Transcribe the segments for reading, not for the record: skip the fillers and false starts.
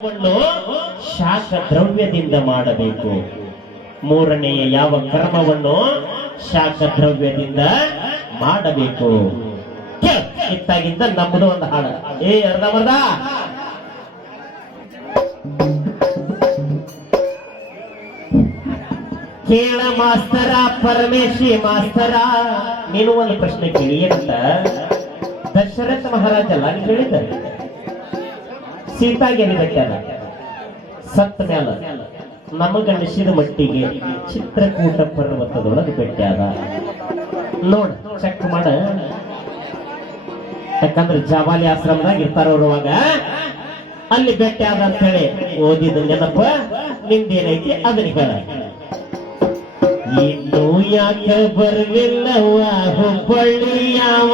ಶಾಖ ದ್ರವ್ಯದಿಂದ ಮಾಡಬೇಕು. ಮೂರನೆಯ ಯಾವ ಕರ್ಮವನ್ನು ಶಾಖ ದ್ರವ್ಯದಿಂದ ಮಾಡಬೇಕು. ಇತ್ತಾಗಿಂದ ನಮ್ಮದು ಒಂದು ಹಾಡು. ಅರ್ಧಮರ್ಧ ಕೇಳ ಮಾಸ್ತರ ಪರಮೇಶಿ ಮಾಸ್ತರ, ನೀನು ಒಂದು ಪ್ರಶ್ನೆ ಕೇಳಿ. ಏನಂತ ದಶರಥ ಮಹಾರಾಜ ಅಲ್ಲ ನೀವು ಹೇಳಿದ್ದಾರೆ, ಸೀತಾಗೆ ಬೆಟ್ಟಾದ ಸತ್ತ ಮ್ಯಾಲ ನಮಗನಿಸಿದ ಮಟ್ಟಿಗೆ ಚಿತ್ರಕೂಟ ಪರ್ವತದೊಳಗೆ ಬೆಟ್ಟಾದ. ನೋಡ ಚೆಕ್ ಮಾಡ, ಯಾಕಂದ್ರೆ ಜಾವಾಲಿ ಆಶ್ರಮದಾಗ ಇರ್ತಾರವ್ರವಾಗ ಅಲ್ಲಿ ಬೆಟ್ಟ ಆದ ಅಂತ ಹೇಳಿ ಓದಿದ ನೆನಪ ನಿಂದೇನೈತಿ ಅದನ್ನ ಹೇಳ. ಇನ್ನು ಯಾಕೆ ಬರಲಿಲ್ಲವ ಹುಬ್ಬಳ್ಳಿಯವ,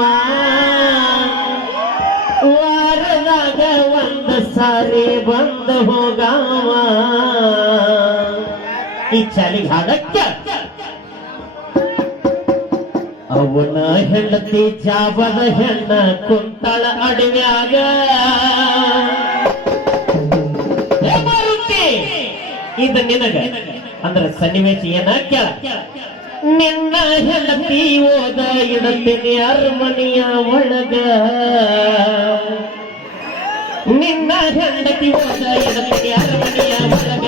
ವಾರದಾಗ ಒಂದು ಸಾರಿ ಬಂದ ಹೋಗಾವ. ಈ ಚಾಲಿಗೆ ಹಾಡಕ್ಕ ಅವನ ಹೆಂಡತಿ ಜಾಬದ ಹೆಣ್ಣ ಕುಂತಳ ಅಡವ್ಯಾಗ. ಇದು ನಿನಗ ಅಂದ್ರೆ ಸನ್ನಿವೇಶ ಏನ ಕೇಳ. ನಿನ್ನ ಹೆಂಡತಿ ಓದ ಇಡತೀನಿ ಅರಮನೆಯ ಒಳಗ, ನಿನ್ನ ಹೆಂಡತಿ ಓದ ಇಡತೀನಿ ಅರಮನೆಯ ಒಳಗ.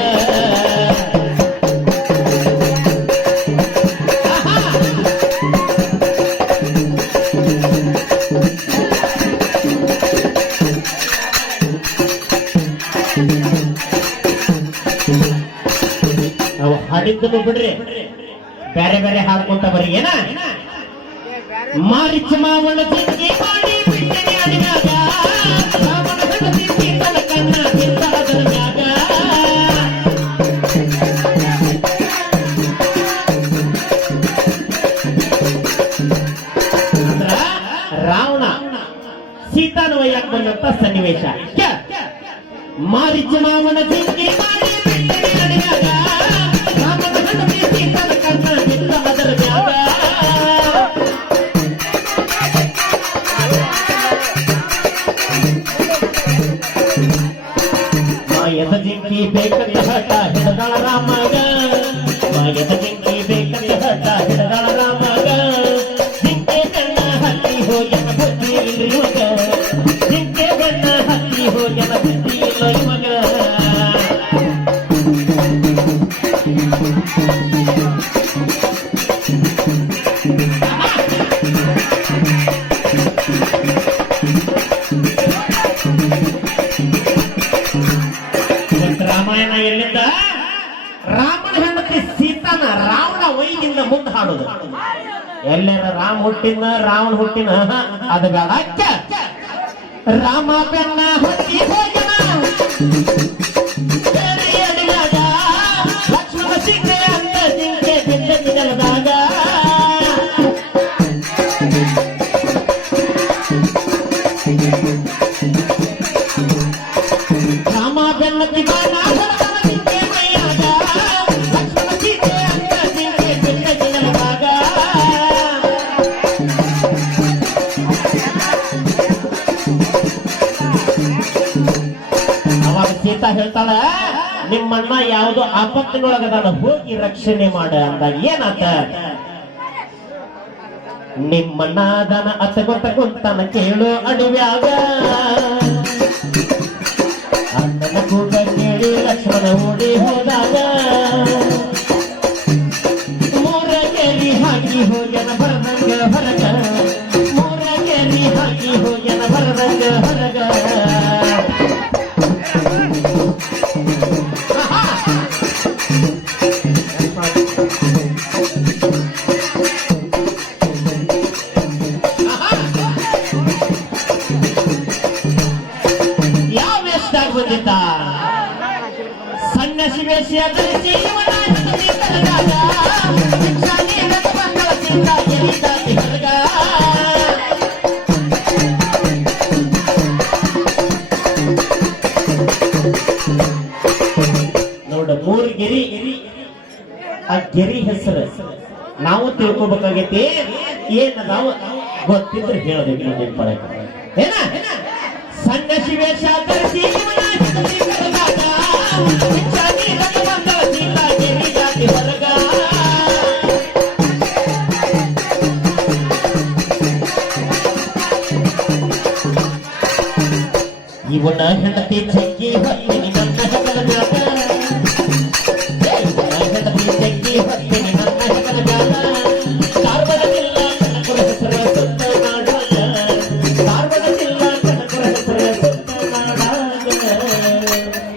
ಹಾಡಿದ್ದನ್ನು ಬಿಡ್ರಿ, ಬೇರೆ ಬೇರೆ ಹಾಡ್ಕೊಂತ ಬರೀ. ಏನ ಮಾರಿಚ ಮಾವನ ಜಿಂಗಿ ಮಾಡಿ ಬಿಟ್ಟನೆ ಅಡಿಯಾಗ, ಮಾವನ ಹೆಂಡತಿ ಸೀತನ ಕಣ್ಣ ಬಿದ್ದ ಅದರ ಮ್ಯಾಗ. ಅಂದ್ರ ರಾವಣ ಸೀತಾನ ಒಯ್ಯಾಕ ಬಂದಂತ ಸನ್ನಿವೇಶ. ಮಾರಿಚ ಮಾವನ ಜಿಂಗಿ ಮಾಡಿ ಬಿಟ್ಟನೆ ಅಡಿಯಾಗ, ಮಾಯದ ಜಿಂಕಿ ಬೇಕಂತ ಹಠ ಹಿಡದಾಳ ರಾಮಗ, ಮಾಯದ ಜಿಂಕಿ ಬೇಕಂತ ಹಠ ಹಿಡದಾಳ ರಾಮಗ. ಜಿಂಕೆ ಬಣ್ಣ ಹತ್ತಿ ಹೋಗ್ಯನ ಬುದ್ಧಿ ಇಲ್ರಿ ಮಗ, ಜಿಂಕೆ ಬಣ್ಣ ಹತ್ತಿ ಹೋಗ್ಯನ ಬುದ್ಧಿ ಇಲ್ಲ ಮಗ. ರಾಮಾಯಣ ಎಲ್ಲಿಂದ? ರಾಮನ ಹೆಂಡತಿ ಸೀತಾನ ರಾವಣ ವೈನಿಂದ ಮುಂದೆ ಹಾಡೋದು. ಎಲ್ಲರ ರಾಮ ಹುಟ್ಟಿನ ರಾವಣ ಹುಟ್ಟಿನ ಅದು ಬೇಡ. ರಾಮ ಬೆನ್ನ ಹೊತ್ತಿ ಹೋಗನ ಲಕ್ಷ್ಮಣ ಸಿಂಗೆ ಅಂತ ಜಿಂಕೆ ಬಿದ್ದ ನಿಗಲದಾಗ. ರಾಮ ಬೆನ್ನತಿ ಬಾಣ ಜಿಂಕೆ ಮೈಯಾಗ, ಲಕ್ಷ್ಮಣ ಸೀತೆ ಅಂತ ಜಿಂಕೆ ಬಿದ್ದ ನಿಗಲದಾಗ. ಅವಾಗ ಸೀತಾ ಹೇಳ್ತಾಳ, ನಿಮ್ಮಣ್ಣ ಯಾವುದೋ ಆಪತ್ತಿನೊಳಗದಾನ, ಹೋಗಿ ರಕ್ಷಣೆ ಮಾಡ ಅಂದಾಗ ಏನಾತ? ನಿಮ್ಮಣ್ಣ ಅದನ ಅತಗೊತ್ತ ಕುಂತನ ಕೇಳು ಅಡವ್ಯಾಗ. ಅಣ್ಣನ ಕೂಗ ಕೇಳಿ ಲಕ್ಷ್ಮಣ ಓಡಿ ಹೋದಾಗ, ಮೂರ ಕೇಳಿ ಹಾಕಿ ಹೋಗ್ಯನ ಬರದಂಗ ಹೊರಗ, ಮೂರ ಕೇಳಿ ಹಾಕಿ ಹೋಗ್ಯನ ಬರದಂಗ ಹೊರಗ. ಯಾವ ವೇಷದಾಗ ಬಂದಿದ್ದ? ಸನ್ಯಾಸಿ ವೇಷ ಧರಿಸಿ ಇವನ ಹೆಂಡತಿ ಕರೆದಾಗ, ಭಿಕ್ಷಾನಿ ನನ್ನ ಮಕ್ಕಳ ಸೀತಾ ಎಲ್ಲಿದ್ದಾತಿ ಹೊರಗ. ನೋಡ, ಮೂರು ಗಿರಿ, ಆ ಗಿರಿ ಹೆಸರು ನಾವು ತಿಳ್ಕೊಬೇಕಾಗೈತಿ. ಏನ ನಾವು ಗೊತ್ತಿದ್ರೆ ಹೇಳಬೇಕು. ಏನ ಸನ್ಯಾಸಿ ವೇಷ ಧರಿಸಿ ಇವನ ಹೆಂಡತಿ ಕರೆದಾಗ, ಭಿಕ್ಷಾಗಿ ರತಿ ಬಂದಳ ಸೀತಾಗೆ ಜಾತಿ ಹೊರಗ ಇವನ ಹೆಂಡತಿ ಚಕ್ಕಿ ಹೊತ್ತಿ